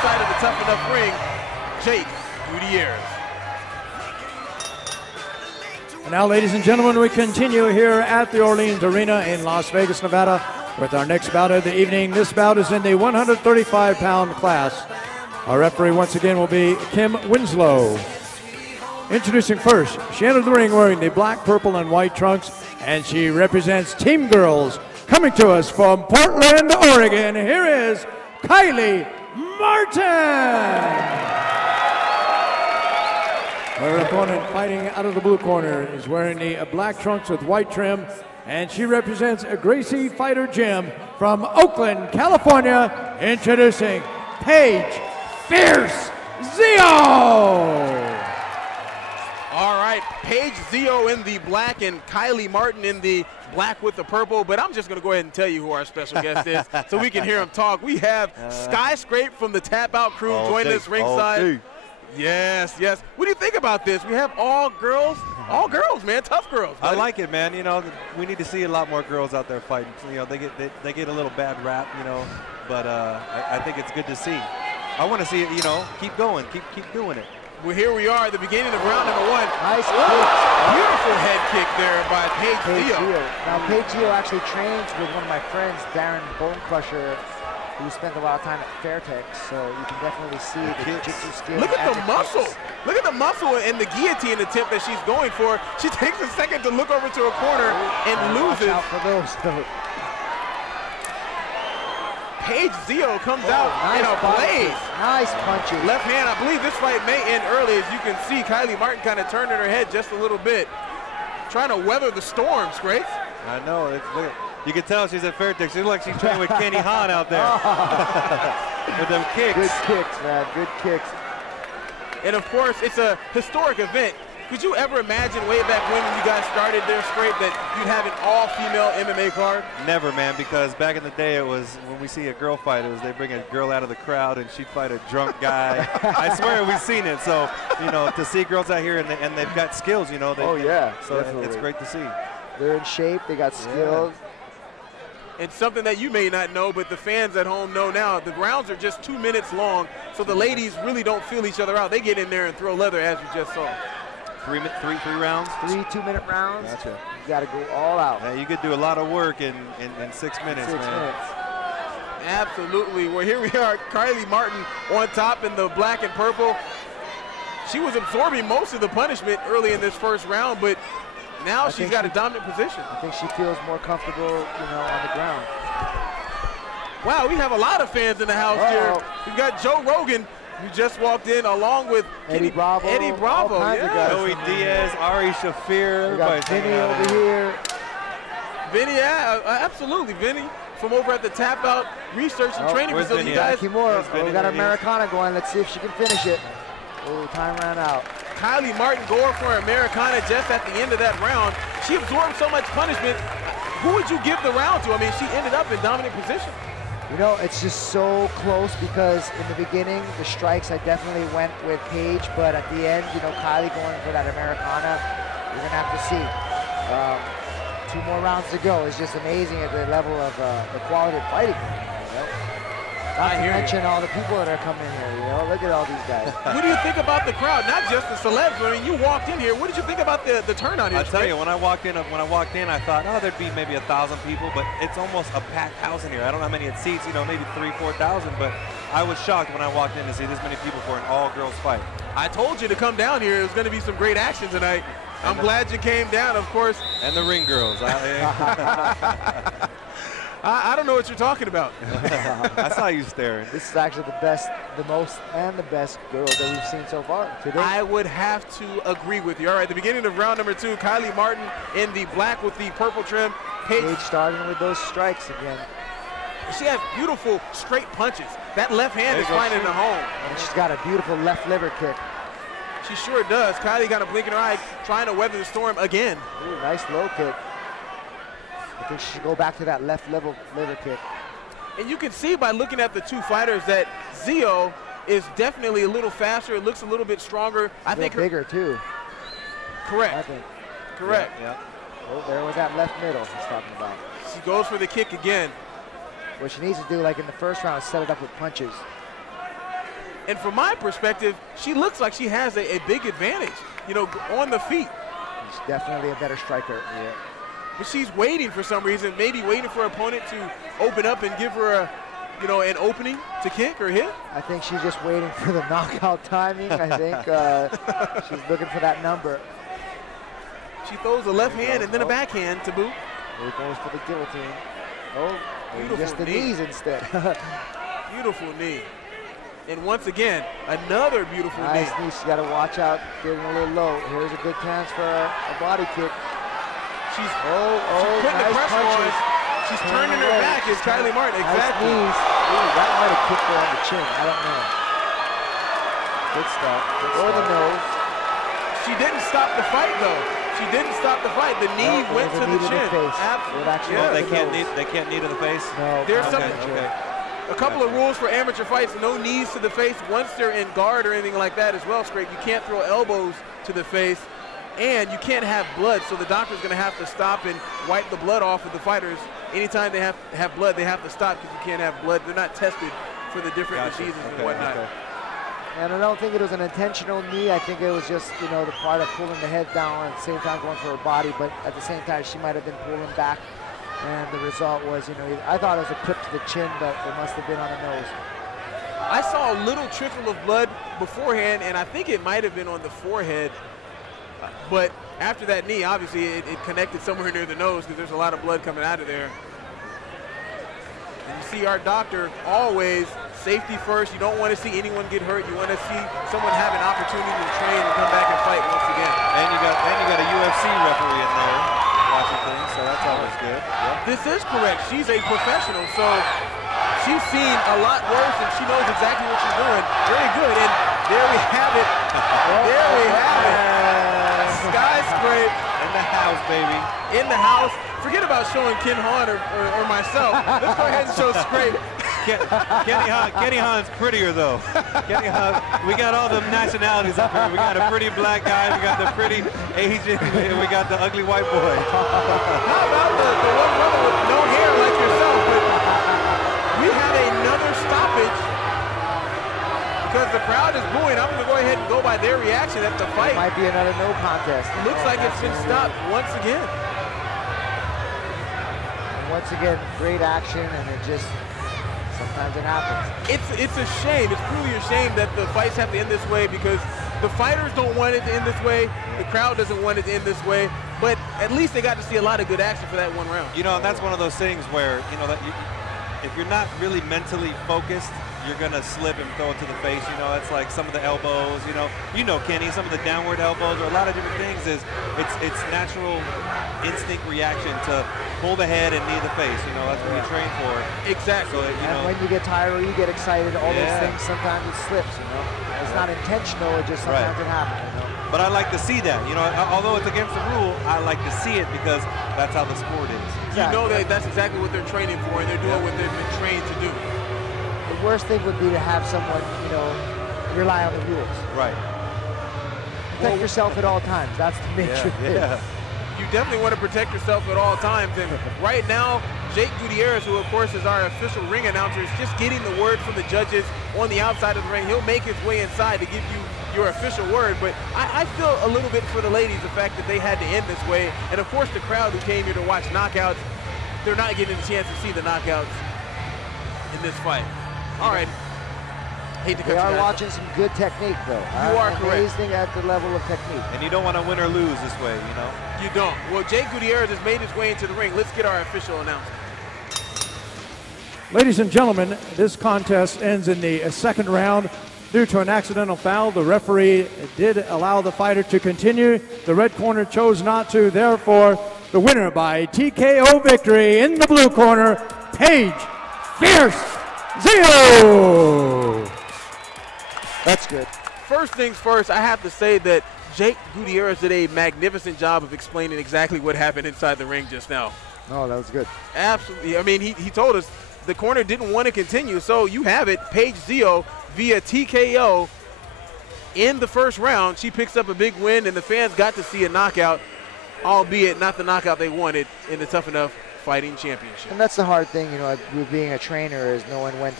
side of the Tuff-N-Uff ring, Jake Gutierrez. And now, ladies and gentlemen, we continue here at the Orleans Arena in Las Vegas, Nevada, with our next bout of the evening. This bout is in the 135-pound class. Our referee once again will be Kim Winslow. Introducing first, she entered the ring wearing the black, purple, and white trunks, and she represents Team Girls. Coming to us from Portland, Oregon, here is Kiley Martin. Her opponent fighting out of the blue corner is wearing the black trunks with white trim, and she represents Gracie Fighter Gym from Oakland, California, introducing Paige Fierce Zio. All right, Paige Zio in the black and Kiley Martin in the black with the purple, but I'm just going to go ahead and tell you who our special guest is so we can hear him talk. We have SkySkrape from the TapouT crew joining us ringside. Yes, yes. What do you think about this? We have all girls, man, tough girls. Buddy. I like it, man. You know, we need to see a lot more girls out there fighting. You know, they get a little bad rap, you know, but I think it's good to see. I want to see it, you know, keep going, keep doing it. Well, here we are at the beginning of round number 1. Nice kick. Beautiful head kick there by Paige Zio. Now, Paige Zio actually trains with one of my friends, Barry Meyer, who spent a lot of time at Fairtex, so you can definitely see the jiu-jitsu skills. Look at the muscle. Look at the muscle and the guillotine attempt that she's going for. She takes a second to look over to a corner and loses. Watch out for those, though. Paige Zio comes out in a blaze. Nice punches. Left hand. I believe this fight may end early. As you can see, Kiley Martin kind of turning her head just a little bit, trying to weather the storm, Scrape. I know. You can tell she's at Fairtex. She looks like she's training with Kenny Hahn out there. With them kicks. Good kicks, man. Good kicks. And of course, it's a historic event. Could you ever imagine way back when you guys started their Scrape that you'd have an all-female MMA card? Never, man, because back in the day it was, when we see a girl fight, it was they bring a girl out of the crowd and she'd fight a drunk guy. I swear we've seen it. So, you know, to see girls out here and they've got skills, you know. Oh, yeah. So it's great to see. They're in shape. They got skills. Yeah. It's something that you may not know, but the fans at home know now. The rounds are just 2 minutes long, so the ladies really don't feel each other out. They get in there and throw leather, as you just saw. Three rounds? 3 2-minute rounds. Gotcha. You got to go all out. Yeah, you could do a lot of work in 6 minutes, man. Absolutely. Well, here we are, Kiley Martin on top in the black and purple. She was absorbing most of the punishment early in this first round, but now she's got a dominant position. I think she feels more comfortable, you know, on the ground. Wow, we have a lot of fans in the house here. We've got Joe Rogan, who just walked in, along with Eddie Bravo. Joey Diaz, Ari Shafir. We got Vinny over here. Vinny, absolutely. Vinny from over at the TapouT Research and Training Facility. Kimura. We got Americana going. Let's see if she can finish it. Oh, time ran out. Kiley Martin going for Americana just at the end of that round. She absorbed so much punishment. Who would you give the round to? I mean, she ended up in dominant position. You know, it's just so close because in the beginning, the strikes, I definitely went with Paige, but at the end, you know, Kiley going for that Americana, you're going to have to see. 2 more rounds to go. It's just amazing at the level of the quality of fighting. You know? Not to mention all the people that are coming in here, you know? Look at all these guys. What do you think about the crowd? Not just the celebs, but I mean, you walked in here. What did you think about the turnout here? I'll tell you, when I walked in, I thought, oh, there'd be maybe 1,000 people, but it's almost a packed house in here. I don't know how many it seats, you know, maybe 3,000, 4,000, but I was shocked when I walked in to see this many people for an all-girls fight. I told you to come down here. There's going to be some great action tonight. I'm glad you came down, of course. And the ring girls. I don't know what you're talking about. I saw you staring. This is actually the best, the most, and the best girls that we've seen so far today. I would have to agree with you. All right, the beginning of round number 2, Kiley Martin in the black with the purple trim. Paige starting with those strikes again. She has beautiful straight punches. That left hand is finding a home. And she's got a beautiful left liver kick. She sure does. Kiley got a blink in her eye, trying to weather the storm again. Ooh, nice low kick. I think she should go back to that left liver kick. And you can see by looking at the two fighters that Zio is definitely a little faster. It looks a little bit stronger. I think bigger too. Correct. I think. Correct. Yeah. Oh, there was that left middle he's talking about. She goes for the kick again. What she needs to do, like in the first round, is set it up with punches. And from my perspective, she looks like she has a big advantage, you know, on the feet. She's definitely a better striker. Yeah. But she's waiting for some reason, maybe waiting for her opponent to open up and give her a, you know, an opening to kick or hit. I think she's just waiting for the knockout timing. I think she's looking for that number. She throws a left hand and then a backhand to boot. Here goes for the guillotine. Oh, beautiful just the knee. knees instead. Beautiful knee. And once again, another beautiful knee. Nice knee. She's got to watch out, getting a little low. Here's a good chance for a body kick. She's putting the pressure on. She's turning her back. It's Kiley Martin. Exactly. Nice knees. Ooh, that might have kicked her on the chin. I don't know. Good stuff. Or the nose. She didn't stop the fight, though. She didn't stop the fight. The knee went to the chin. They can't knee to the face. No. There's something. A couple of rules for amateur fights: no knees to the face once they're in guard or anything like that as well. Scrape. You can't throw elbows to the face, and you can't have blood. So the doctor's going to have to stop and wipe the blood off of the fighters. Anytime they have blood, they have to stop because you can't have blood. They're not tested for the different diseases and whatnot. And I don't think it was an intentional knee. I think it was just, you know, the part of pulling the head down at the same time going for her body. But at the same time, she might have been pulling back. And the result was, you know, I thought it was a clip to the chin, but it must have been on the nose. I saw a little trickle of blood beforehand, and I think it might have been on the forehead. But after that knee, obviously, it connected somewhere near the nose because there's a lot of blood coming out of there. And you see our doctor always safety first. You don't want to see anyone get hurt. You want to see someone have an opportunity to train and come back and fight once again. And you got a UFC referee in there watching things, so that's always good. Yep. This is correct. She's a professional, so she's seen a lot worse, and she knows exactly what she's doing. Very good, and there we have it. There we have it. SkySkrape. In the house, baby. In the house. Forget about showing Ken Hahn or myself. Let's go ahead and show Scrape. Kenny Hahn's prettier, though. Kenny Hahn, we got all the nationalities up here. We got a pretty black guy, we got the pretty Asian, and we got the ugly white boy. How about the one brother with no hair like yourself? But we have another stoppage because the crowd is booing. I'm going to go ahead and go by their reaction at the fight. It might be another no contest. Looks like it's been stopped once again. Once again, great action, and it just, sometimes it happens. It's a shame. It's truly a shame that the fights have to end this way because the fighters don't want it to end this way. The crowd doesn't want it to end this way. But at least they got to see a lot of good action for that one round. You know, that's one of those things where, you know, that if you're not really mentally focused, you're going to slip and throw it to the face. You know, it's like some of the elbows, you know, Kenny, some of the downward elbows or a lot of different things is it's natural instinct reaction to pull the head and knee the face. You know, that's what we train for. Exactly. So, and when you get tired or you get excited, all those things, sometimes it slips, you know. It's not intentional, it just sometimes it happens, you know. But I like to see that. You know, although it's against the rule, I like to see it because that's how the sport is. You know that that's exactly what they're training for, and they're doing what they've been trained to do. The worst thing would be to have someone, you know, rely on the rules. Right. Protect yourself at all times. That's the major thing. You definitely want to protect yourself at all times. And right now, Jake Gutierrez, who of course is our official ring announcer, is just getting the word from the judges on the outside of the ring. He'll make his way inside to give you your official word. But I feel a little bit for the ladies, the fact that they had to end this way. And of course, the crowd who came here to watch knockouts, they're not getting a chance to see the knockouts in this fight. All right. Hate to cut they you are guys watching some good technique, though. You are correct. Amazing at the level of technique. And you don't want to win or lose this way, you know? You don't. Well, Jake Gutierrez has made his way into the ring. Let's get our official announcement. Ladies and gentlemen, this contest ends in the second round. Due to an accidental foul, the referee did allow the fighter to continue. The red corner chose not to. Therefore, the winner by TKO victory in the blue corner, Paige Fierce Zio. That's good. First things first, I have to say that Jake Gutierrez did a magnificent job of explaining exactly what happened inside the ring just now. Oh, that was good. Absolutely. I mean, he told us the corner didn't want to continue. So you have it, Paige Zio via TKO in the first round. She picks up a big win, and the fans got to see a knockout, albeit not the knockout they wanted in the Tuff-N-Uff Fighting Championship. And that's the hard thing, you know, with being a trainer, is knowing when to